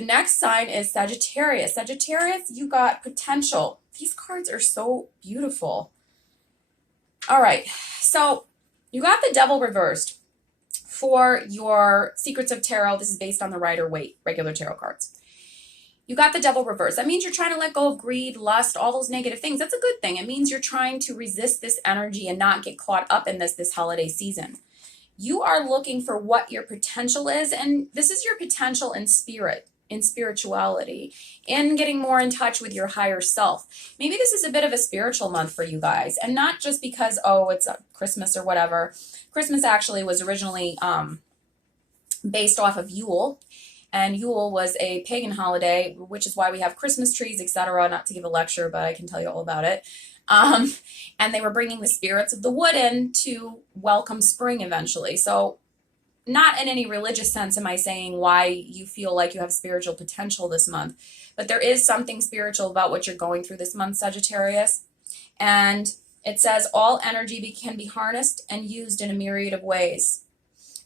The next sign is Sagittarius. Sagittarius, you got potential. These cards are so beautiful. All right, so you got the Devil reversed for your Secrets of Tarot. This is based on the Rider-Waite regular tarot cards. You got the Devil reversed. That means you're trying to let go of greed, lust, all those negative things. That's a good thing. It means you're trying to resist this energy and not get caught up in this holiday season. You are looking for what your potential is, and this is your potential in spirit, in spirituality, in getting more in touch with your higher self. Maybe this is a bit of a spiritual month for you guys, and not just because, oh, it's Christmas or whatever. Christmas actually was originally based off of Yule, and Yule was a pagan holiday, which is why we have Christmas trees, etc. Not to give a lecture, but I can tell you all about it. And they were bringing the spirits of the wood in to welcome spring eventually. So not in any religious sense am I saying why you feel like you have spiritual potential this month, but there is something spiritual about what you're going through this month, Sagittarius. And it says all energy can be harnessed and used in a myriad of ways.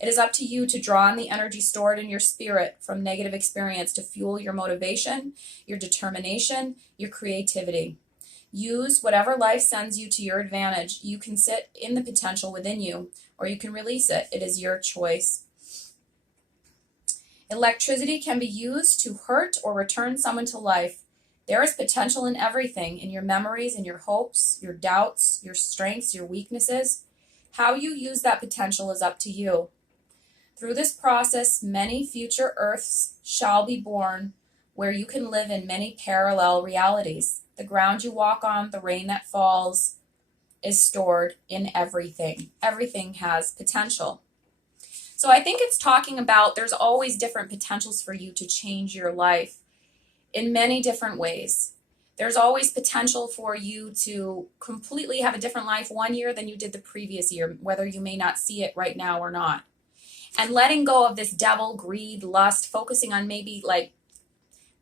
It is up to you to draw on the energy stored in your spirit from negative experience to fuel your motivation, your determination, your creativity. Use whatever life sends you to your advantage. You can sit in the potential within you, or you can release it. It is your choice. Electricity can be used to hurt or return someone to life. There is potential in everything, in your memories, in your hopes, your doubts, your strengths, your weaknesses. How you use that potential is up to you. Through this process, many future Earths shall be born, where you can live in many parallel realities. The ground you walk on, the rain that falls, is stored in everything. Everything has potential. So I think it's talking about there's always different potentials for you to change your life in many different ways. There's always potential for you to completely have a different life one year than you did the previous year, whether you may not see it right now or not. And letting go of this devil, greed, lust, focusing on maybe like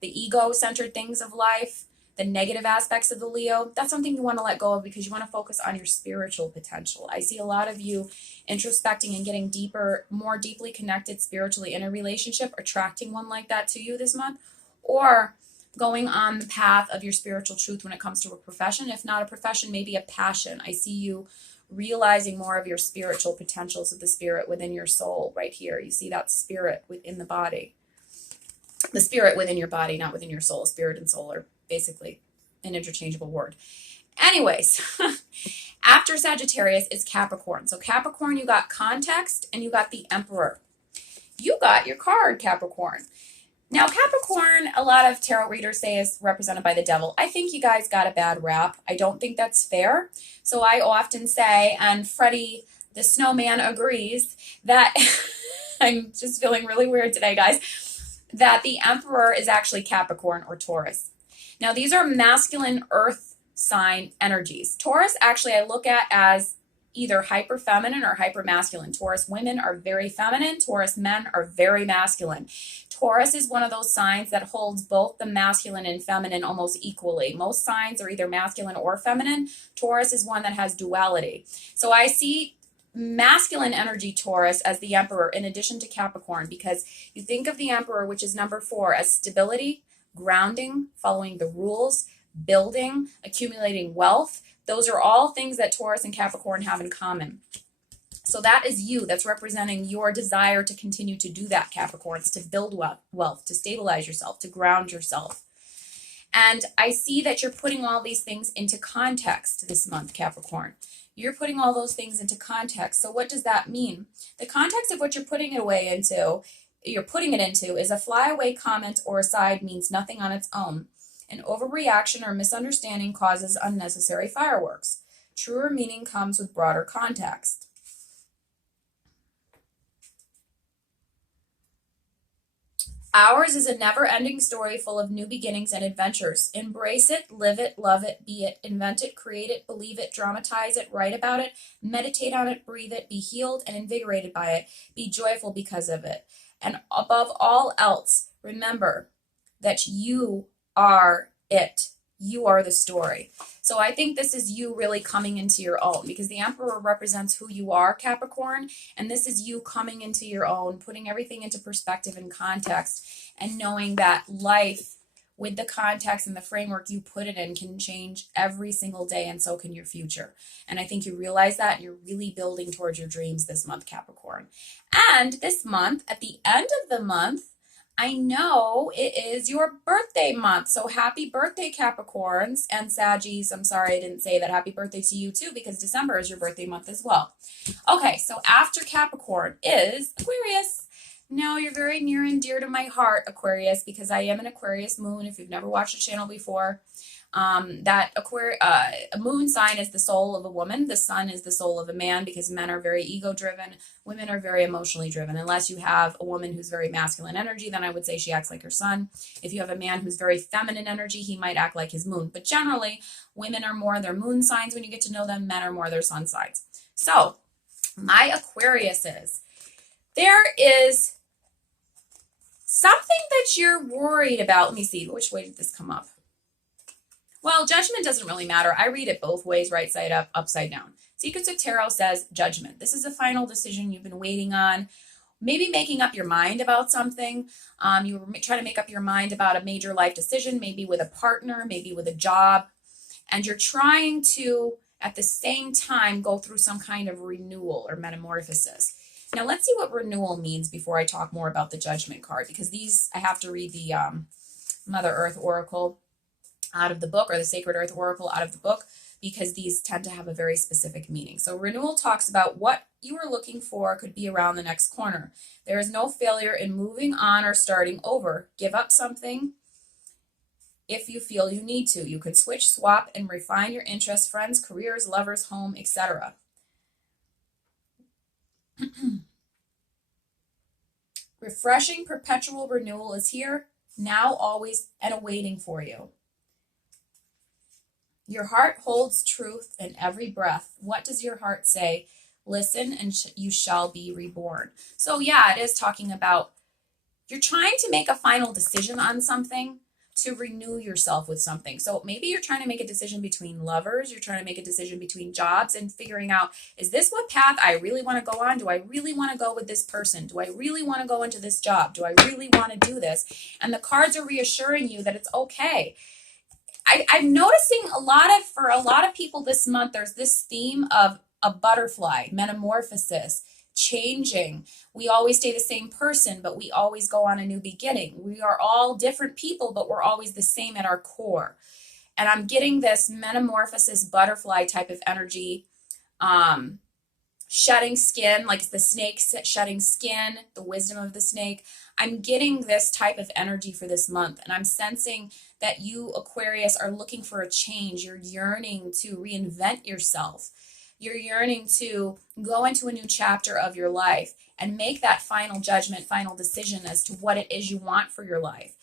the ego-centered things of life, the negative aspects of the Leo, that's something you want to let go of because you want to focus on your spiritual potential. I see a lot of you introspecting and getting deeper, more deeply connected spiritually in a relationship, attracting one like that to you this month, or going on the path of your spiritual truth when it comes to a profession. If not a profession, maybe a passion. I see you realizing more of your spiritual potentials of the spirit within your soul right here. You see that spirit within the body. The spirit within your body, not within your soul. Spirit and soul are basically an interchangeable word. Anyways, after Sagittarius is Capricorn. So Capricorn, you got context and you got the Emperor. You got your card, Capricorn. Now, Capricorn, a lot of tarot readers say is represented by the devil. I think you guys got a bad rap. I don't think that's fair. So I often say, and Freddie the snowman agrees, that I'm just feeling really weird today, guys, that the Emperor is actually Capricorn or Taurus. Now, these are masculine earth sign energies. Taurus, actually, I look at as either hyper feminine or hyper masculine. Taurus women are very feminine. Taurus men are very masculine. Taurus is one of those signs that holds both the masculine and feminine almost equally. Most signs are either masculine or feminine. Taurus is one that has duality. So I see masculine energy Taurus as the Emperor in addition to Capricorn, because you think of the Emperor, which is number 4, as stability, grounding, following the rules, building, accumulating wealth. Those are all things that Taurus and Capricorn have in common. So that is you. That's representing your desire to continue to do that, Capricorns, to build wealth, to stabilize yourself, to ground yourself. And I see that you're putting all these things into context this month, Capricorn. You're putting all those things into context. So what does that mean? The context of what you're putting it into is a flyaway comment or aside means nothing on its own. An overreaction or misunderstanding causes unnecessary fireworks. Truer meaning comes with broader context. Ours is a never-ending story full of new beginnings and adventures. Embrace it, live it, love it, be it, invent it, create it, believe it, dramatize it, write about it, meditate on it, breathe it, be healed and invigorated by it, be joyful because of it. And above all else, remember that you are it. You are the story. So I think this is you really coming into your own, because the Emperor represents who you are, Capricorn, and this is you coming into your own, putting everything into perspective and context, and knowing that life, with the context and the framework you put it in, can change every single day, and so can your future. And I think you realize that, and you're really building towards your dreams this month, Capricorn. And this month, at the end of the month, I know it is your birthday month. So happy birthday, Capricorns and Saggies. I'm sorry I didn't say that. Happy birthday to you too, because December is your birthday month as well. Okay, so after Capricorn is Aquarius. Now you're very near and dear to my heart, Aquarius, because I am an Aquarius moon. If you've never watched the channel before, a moon sign is the soul of a woman. The sun is the soul of a man, because men are very ego driven. Women are very emotionally driven. Unless you have a woman who's very masculine energy, then I would say she acts like her sun. If you have a man who's very feminine energy, he might act like his moon. But generally, women are more their moon signs when you get to know them. Men are more their sun signs. So my Aquariuses, there is something that you're worried about. Let me see, which way did this come up? Well, judgment doesn't really matter. I read it both ways, right side up, upside down. Secrets of Tarot says judgment. This is a final decision you've been waiting on. Maybe making up your mind about something. You were trying to make up your mind about a major life decision, maybe with a partner, maybe with a job. And you're trying to, at the same time, go through some kind of renewal or metamorphosis. Now, let's see what renewal means before I talk more about the judgment card, because these, I have to read the Mother Earth Oracle out of the book, or the Sacred Earth Oracle out of the book, because these tend to have a very specific meaning. So renewal talks about what you are looking for could be around the next corner. There is no failure in moving on or starting over. Give up something if you feel you need to. You can switch, swap, and refine your interests, friends, careers, lovers, home, etc. Refreshing perpetual renewal is here, now, always, and awaiting for you. Your heart holds truth in every breath. What does your heart say? Listen, and you shall be reborn. So yeah, it is talking about you're trying to make a final decision on something, to renew yourself with something. So maybe you're trying to make a decision between lovers, you're trying to make a decision between jobs, and figuring out, is this what path I really want to go on? Do I really want to go with this person? Do I really want to go into this job? Do I really want to do this? And the cards are reassuring you that it's okay. I'm noticing for a lot of people this month, there's this theme of a butterfly, metamorphosis, changing. We always stay the same person, but we always go on a new beginning. We are all different people, but we're always the same at our core. And I'm getting this metamorphosis, butterfly type of energy, shedding skin, like the snake shedding skin, the wisdom of the snake. I'm getting this type of energy for this month, and I'm sensing that you, Aquarius, are looking for a change. You're yearning to reinvent yourself. You're yearning to go into a new chapter of your life and make that final judgment, final decision as to what it is you want for your life.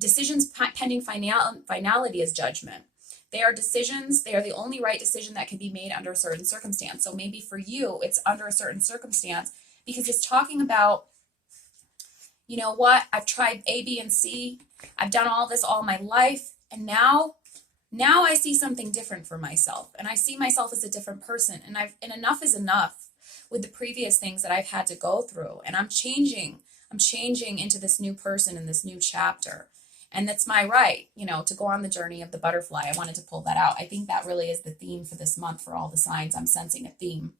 Decisions pending finality is judgment. They are decisions. They are the only right decision that can be made under a certain circumstance. So maybe for you, it's under a certain circumstance, because it's talking about, you know what, I've tried A, B, and C. I've done all this all my life. And now I see something different for myself. And I see myself as a different person. And enough is enough with the previous things that I've had to go through. And I'm changing into this new person in this new chapter. And that's my right, to go on the journey of the butterfly. I wanted to pull that out. I think that really is the theme for this month for all the signs. I'm sensing a theme.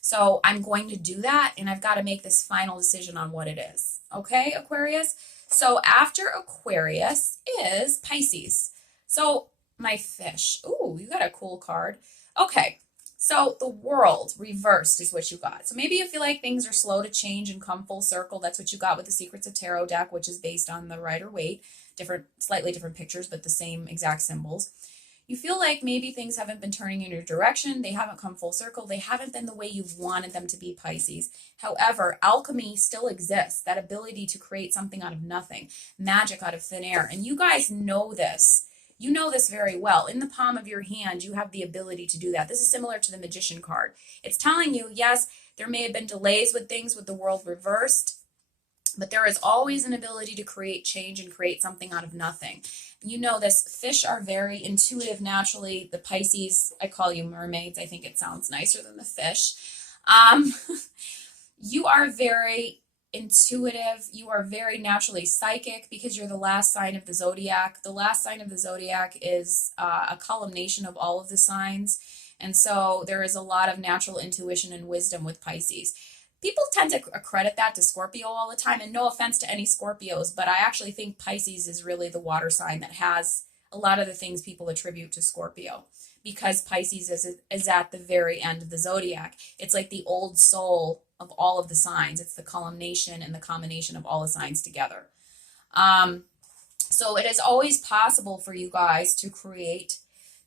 So I'm going to do that, and I've got to make this final decision on what it is. Okay, Aquarius? So after Aquarius is Pisces. So my fish. Ooh, you got a cool card. Okay, so the World reversed is what you got. So maybe you feel like things are slow to change and come full circle. That's what you got with the Secrets of Tarot deck, which is based on the Rider-Waite. Slightly different pictures, but the same exact symbols. You feel like maybe things haven't been turning in your direction. They haven't come full circle. They haven't been the way you've wanted them to be, Pisces. However, alchemy still exists, that ability to create something out of nothing, magic out of thin air. And you guys know this. You know this very well. In the palm of your hand, you have the ability to do that. This is similar to the Magician card. It's telling you, yes, there may have been delays with things with the World reversed. But there is always an ability to create change and create something out of nothing. You know this, fish are very intuitive naturally. The Pisces, I call you mermaids. I think it sounds nicer than the fish. Um, you are very intuitive. You are very naturally psychic because you're the last sign of the zodiac. The last sign of the zodiac is a culmination of all of the signs. And so there is a lot of natural intuition and wisdom with Pisces. People tend to accredit that to Scorpio all the time, and no offense to any Scorpios, but I actually think Pisces is really the water sign that has a lot of the things people attribute to Scorpio, because Pisces is at the very end of the zodiac. It's like the old soul of all of the signs. It's the culmination and the combination of all the signs together. So it is always possible for you guys to create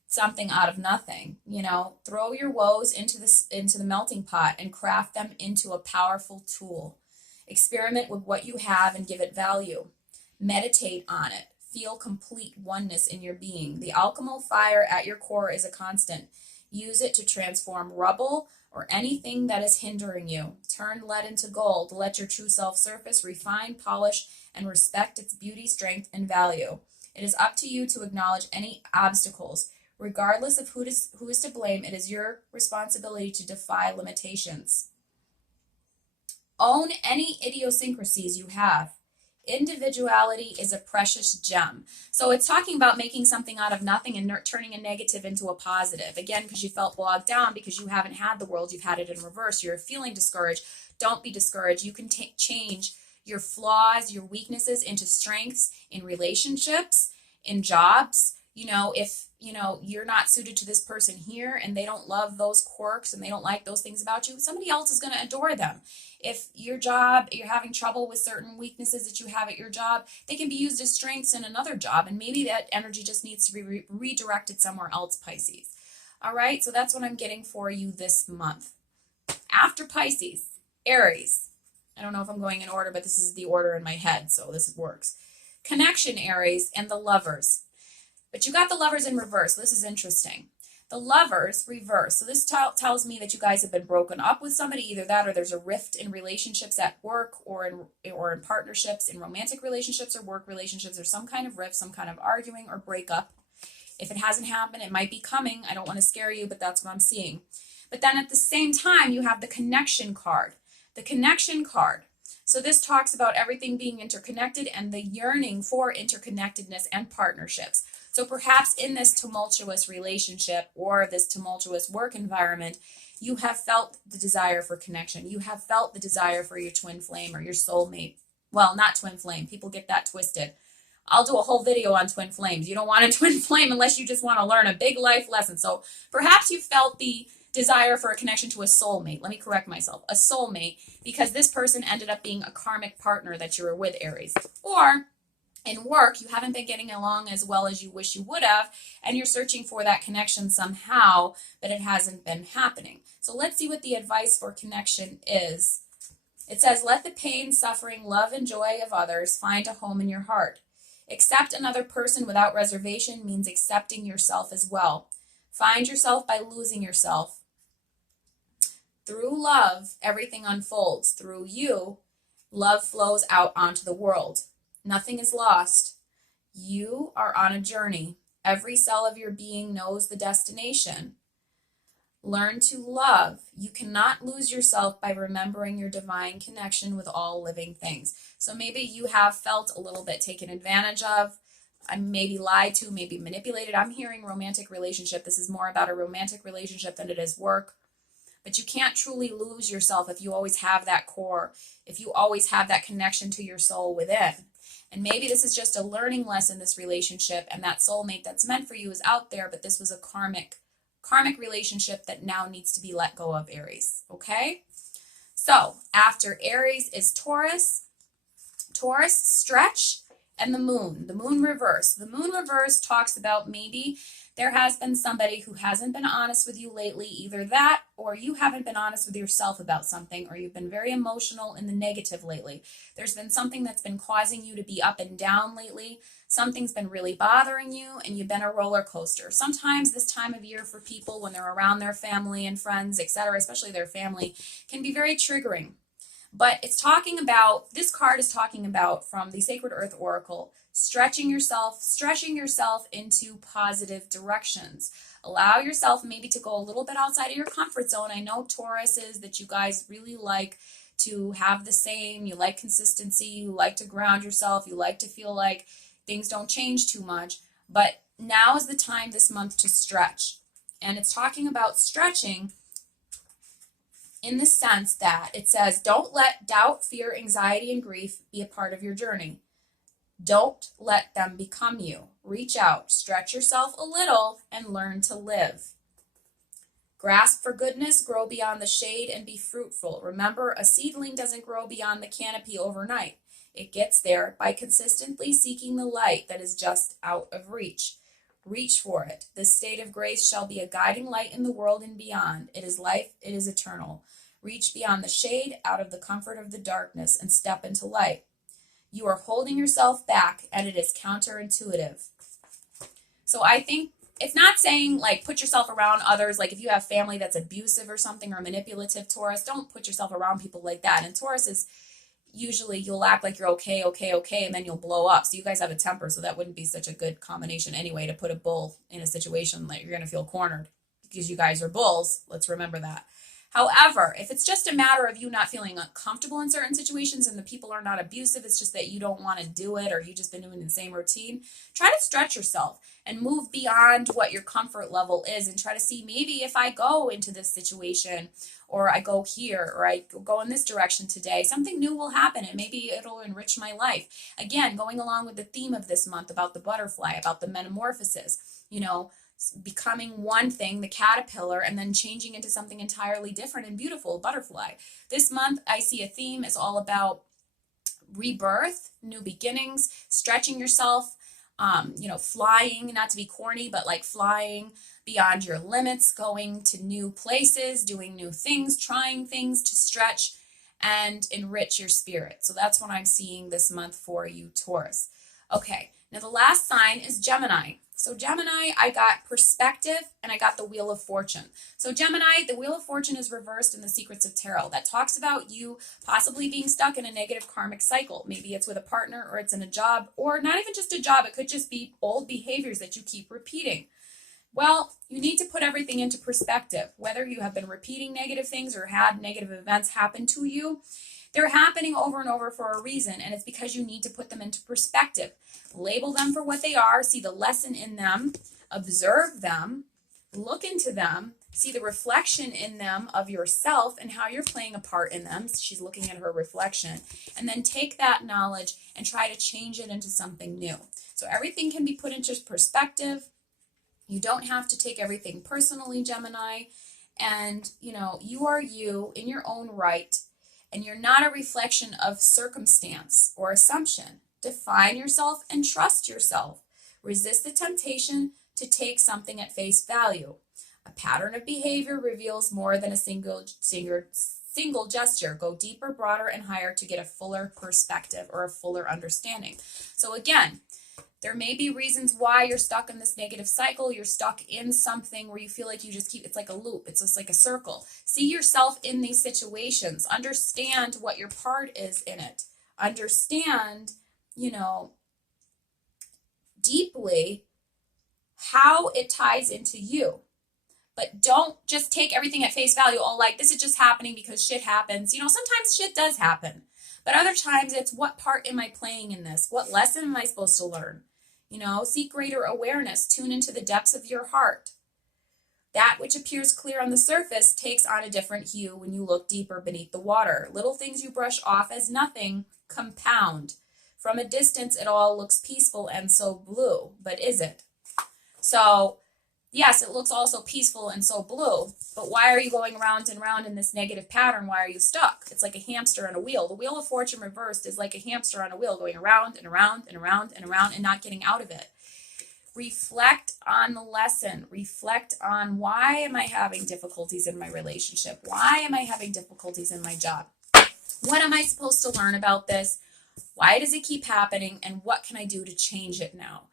something out of nothing. You know, throw your woes into the melting pot and craft them into a powerful tool. Experiment with what you have and give it value. Meditate on it. Feel complete oneness in your being. The alchemical fire at your core is a constant. Use it to transform rubble or anything that is hindering you. Turn lead into gold. Let your true self surface, refine, polish, and respect its beauty, strength, and value. It is up to you to acknowledge any obstacles. Regardless of who is to blame, it is your responsibility to defy limitations. Own any idiosyncrasies you have. Individuality is a precious gem. So it's talking about making something out of nothing and turning a negative into a positive. Again, because you felt bogged down because you haven't had the world, you've had it in reverse. You're feeling discouraged. Don't be discouraged. You can change your flaws, your weaknesses into strengths in relationships, in jobs. You know, if, you know, you're not suited to this person here and they don't love those quirks and they don't like those things about you, somebody else is going to adore them. If your job, you're having trouble with certain weaknesses that you have at your job, they can be used as strengths in another job. And maybe that energy just needs to be redirected somewhere else, Pisces. All right, so that's what I'm getting for you this month. After Pisces, Aries. I don't know if I'm going in order, but this is the order in my head, so this works. Connection, Aries, and the Lovers. But you got the Lovers in reverse. This is interesting. The Lovers reverse. So this tells me that you guys have been broken up with somebody, either that or there's a rift in relationships at work or in partnerships, in romantic relationships or work relationships. There's some kind of rift, some kind of arguing or breakup. If it hasn't happened, it might be coming. I don't want to scare you, but that's what I'm seeing. But then at the same time, you have the connection card. The connection card. So this talks about everything being interconnected and the yearning for interconnectedness and partnerships. So perhaps in this tumultuous relationship or this tumultuous work environment, you have felt the desire for connection. You have felt the desire for your twin flame or your soulmate. Well, not twin flame. People get that twisted. I'll do a whole video on twin flames. You don't want a twin flame unless you just want to learn a big life lesson. So perhaps you felt the desire for a connection to a soulmate. Let me correct myself. A soulmate, because this person ended up being a karmic partner that you were with, Aries. Or in work, you haven't been getting along as well as you wish you would have, and you're searching for that connection somehow, but it hasn't been happening. So let's see what the advice for connection is. It says, let the pain, suffering, love, and joy of others find a home in your heart. Accept another person without reservation means accepting yourself as well. Find yourself by losing yourself. Through love, everything unfolds. Through you, love flows out onto the world. Nothing is lost. You are on a journey. Every cell of your being knows the destination. Learn to love. You cannot lose yourself by remembering your divine connection with all living things. So maybe you have felt a little bit taken advantage of, maybe lied to, maybe manipulated. I'm hearing romantic relationship. This is more about a romantic relationship than it is work. But you can't truly lose yourself if you always have that core, if you always have that connection to your soul within. And maybe this is just a learning lesson, this relationship, and that soulmate that's meant for you is out there, but this was a karmic relationship that now needs to be let go of, Aries. Okay? So after Aries is Taurus, stretch, and the moon reverse. The moon reverse talks about maybe there has been somebody who hasn't been honest with you lately, either that or you haven't been honest with yourself about something, or you've been very emotional in the negative lately. There's been something that's been causing you to be up and down lately. Something's been really bothering you and you've been a roller coaster. Sometimes this time of year for people when they're around their family and friends, etc., especially their family, can be very triggering. But it's talking about, this card is talking about, from the Sacred Earth Oracle, stretching yourself into positive directions. Allow yourself maybe to go a little bit outside of your comfort zone. I know Tauruses, that you guys really like to have the same, you like consistency, you like to ground yourself, you like to feel like things don't change too much. But now is the time this month to stretch. And it's talking about stretching in the sense that it says, don't let doubt, fear, anxiety, and grief be a part of your journey. Don't let them become you. Reach out, stretch yourself a little, and learn to live. Grasp for goodness, grow beyond the shade, and be fruitful. Remember, a seedling doesn't grow beyond the canopy overnight. It gets there by consistently seeking the light that is just out of reach. Reach for it. This state of grace shall be a guiding light in the world and beyond. It is life, it is eternal. Reach beyond the shade, out of the comfort of the darkness, and step into light. You are holding yourself back, and it is counterintuitive. So I think it's not saying like put yourself around others. Like if you have family that's abusive or something, or manipulative, Taurus, don't put yourself around people like that. And Taurus is usually, you'll act like you're okay, and then you'll blow up. So you guys have a temper, so that wouldn't be such a good combination anyway, to put a bull in a situation like you're going to feel cornered because you guys are bulls. Let's remember that. However, if it's just a matter of you not feeling uncomfortable in certain situations and the people are not abusive, it's just that you don't want to do it, or you've just been doing the same routine, try to stretch yourself and move beyond what your comfort level is, and try to see, maybe if I go into this situation, or I go here, or I go in this direction today, something new will happen, and maybe it'll enrich my life. Again, going along with the theme of this month about the butterfly, about the metamorphosis, you know, becoming one thing, the caterpillar, and then changing into something entirely different and beautiful, butterfly. This month, I see a theme is all about rebirth, new beginnings, stretching yourself, flying, not to be corny, but like flying beyond your limits, going to new places, doing new things, trying things to stretch and enrich your spirit. So that's what I'm seeing this month for you, Taurus. Okay, now the last sign is Gemini. So Gemini, I got perspective, and I got the Wheel of Fortune. So Gemini, the Wheel of Fortune is reversed in the Secrets of Tarot. That talks about you possibly being stuck in a negative karmic cycle. Maybe it's with a partner, or it's in a job, or not even just a job. It could just be old behaviors that you keep repeating. Well, you need to put everything into perspective. Whether you have been repeating negative things or had negative events happen to you, they're happening over and over for a reason, and it's because you need to put them into perspective. Label them for what they are, see the lesson in them, observe them, look into them, see the reflection in them of yourself and how you're playing a part in them. She's looking at her reflection, and then take that knowledge and try to change it into something new. So everything can be put into perspective. You don't have to take everything personally, Gemini, and you are you in your own right. And you're not a reflection of circumstance or assumption. Define yourself and trust yourself. Resist the temptation to take something at face value. A pattern of behavior reveals more than a single gesture. Go deeper, broader, and higher to get a fuller perspective or a fuller understanding. So again, there may be reasons why you're stuck in this negative cycle. You're stuck in something where you feel like you just keep, it's like a loop. It's just like a circle. See yourself in these situations. Understand what your part is in it. Understand, deeply how it ties into you. But don't just take everything at face value. Oh, like this is just happening because shit happens. Sometimes shit does happen. But other times it's, what part am I playing in this? What lesson am I supposed to learn? Seek greater awareness. Tune into the depths of your heart. That which appears clear on the surface takes on a different hue when you look deeper beneath the water. Little things you brush off as nothing compound. From a distance, it all looks peaceful and so blue. But is it? So yes, it looks also peaceful and so blue, but why are you going round and round in this negative pattern? Why are you stuck? It's like a hamster on a wheel. The Wheel of Fortune reversed is like a hamster on a wheel, going around and around and around and around and not getting out of it. Reflect on the lesson. Reflect on, why am I having difficulties in my relationship? Why am I having difficulties in my job? What am I supposed to learn about this? Why does it keep happening? And what can I do to change it now?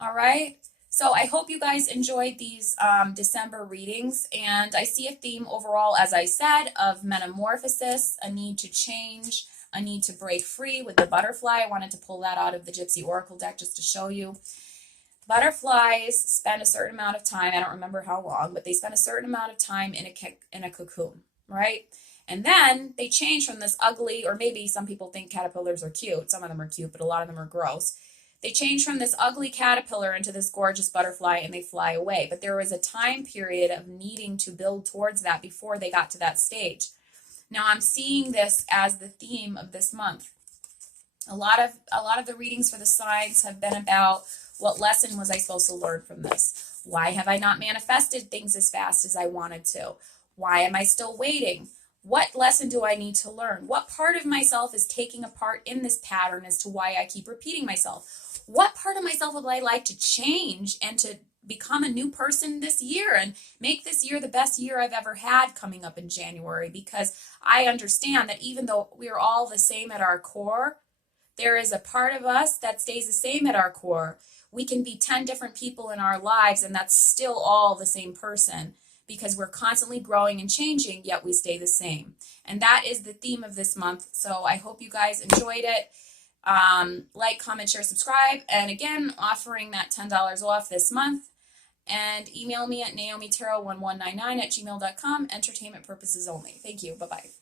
All right. So I hope you guys enjoyed these December readings, and I see a theme overall, as I said, of metamorphosis, a need to change, a need to break free with the butterfly. I wanted to pull that out of the Gypsy Oracle deck just to show you. Butterflies spend a certain amount of time, I don't remember how long, but they spend a certain amount of time in a cocoon, right? And then they change from this ugly, or maybe some people think caterpillars are cute. Some of them are cute, but a lot of them are gross. They change from this ugly caterpillar into this gorgeous butterfly, and they fly away. But there was a time period of needing to build towards that before they got to that stage. Now I'm seeing this as the theme of this month. A lot of the readings for the signs have been about, what lesson was I supposed to learn from this? Why have I not manifested things as fast as I wanted to? Why am I still waiting? What lesson do I need to learn? What part of myself is taking a part in this pattern as to why I keep repeating myself? What part of myself would I like to change and to become a new person this year and make this year the best year I've ever had coming up in January? Because I understand that even though we are all the same at our core, there is a part of us that stays the same at our core. We can be 10 different people in our lives, and that's still all the same person, because we're constantly growing and changing, yet we stay the same. And that is the theme of this month. So I hope you guys enjoyed it. Like, comment, share, subscribe. And again, offering that $10 off this month. And email me at naomitarot1199@gmail.com. Entertainment purposes only. Thank you. Bye-bye.